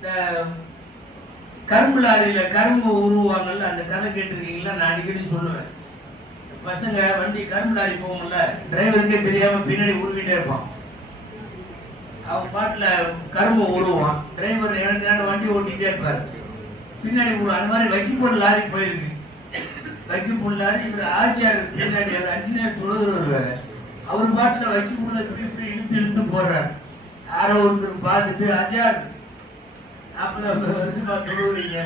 இந்த கரும்பு லாரியில கரும்பு உருவாங்கல்ல, அந்த கதை கேட்டிருக்கீங்களா? நான் அடிக்கடி சொல்லுவேன். பசங்க வண்டி கரும்பு லாரி போகும்ல, டிரைவருக்கே தெரியாம பின்னாடி உருவிட்டே இருப்பான். அவன் பாட்டுல கரும்பு உருவான், டிரைவர் எனக்கு வண்டி ஓட்டிகிட்டே இருப்பாரு, பின்னாடி அந்த மாதிரி வைக்கப்போல் லாரி போயிருக்கு. வைக்கப்போல் லாரி இவர் ஆஜியார் பின்னாடி அஞ்சினியர் தொழுகிறவர், அவர் பாட்டுல வைக்கப்போல இப்படி இழுத்து இழுத்து போடுறாரு. யாரோ ஒருத்தர் பார்த்துட்டு, ஆஜியார் 40-50 வருஷமா தொழுகிறீங்க,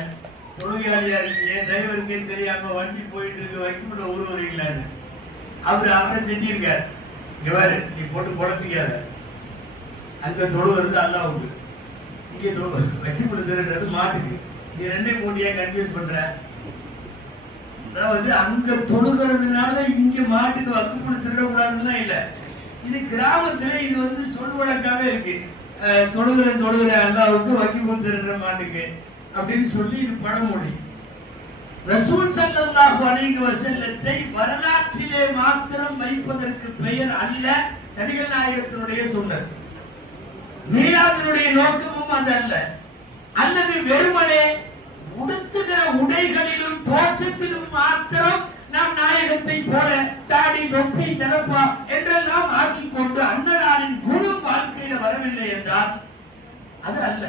தொழுகையாளியா இருக்கீங்க, டிரைவருக்கே தெரியாம வண்டி போயிட்டு இருக்கு, வைக்கப்போல உருவீங்களான்னு அவரை திட்டிருக்காரு. இங்க பாரு, நீ போட்டு குழப்பிக்காத, அங்க தொழுகிறது அல்லாஹ்வுக்கு, இங்கே வைக்கப்படுதுன்றது மாட்டுக்கு, நீ ரெண்டையும் போட்டியா கன்ஃபியூஸ் பண்ற. அதாவது அங்க தொழுகிறதுனால இங்க மாட்டுக்கு வக்குப்புல திருடக்கூடாதுன்னா இல்ல, இது கிராமத்துல இது சொல் வழக்காவே இருக்கு. தொழுகிற அல்லாஹ்வுக்கு வக்குப்புல திருடுற மாட்டுக்கு அப்படின்னு சொல்லி இது பழமொழி. ரசூல் ஸல்லல்லாஹு அலைஹி வஸல்லத்தை வரலாற்றிலே மாத்திரம் வைப்பதற்கு பெயர் அல்ல நபிகள் நாயகத்தினுடைய சுன்னத். மீலாதினுடைய நோக்கமும் அதல்ல. அல்லது வெறுமனே உடுத்துகிற உடைகளிலும் தோற்றத்திலும் மாத்திரம் நாம் நாயகத்தை போல தாடி தொப்பி தலப்பா என்றெல்லாம் ஆக்கி கொண்டு அன்னலாரின் குணம் வாழ்க்கையில வரவில்லை என்றால் அது அல்ல.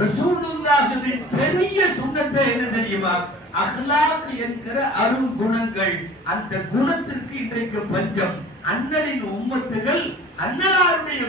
ரசூலுல்லாஹ்வின் பெரிய சுன்னத்தை என்ன தெரியுமா? அஹ்லாக் என்கிற அருங்குணங்கள். அந்த குணத்திற்கு இன்றைக்கு பஞ்சம். அண்ணலின் உம்மத்துகள் அன்னலாருடைய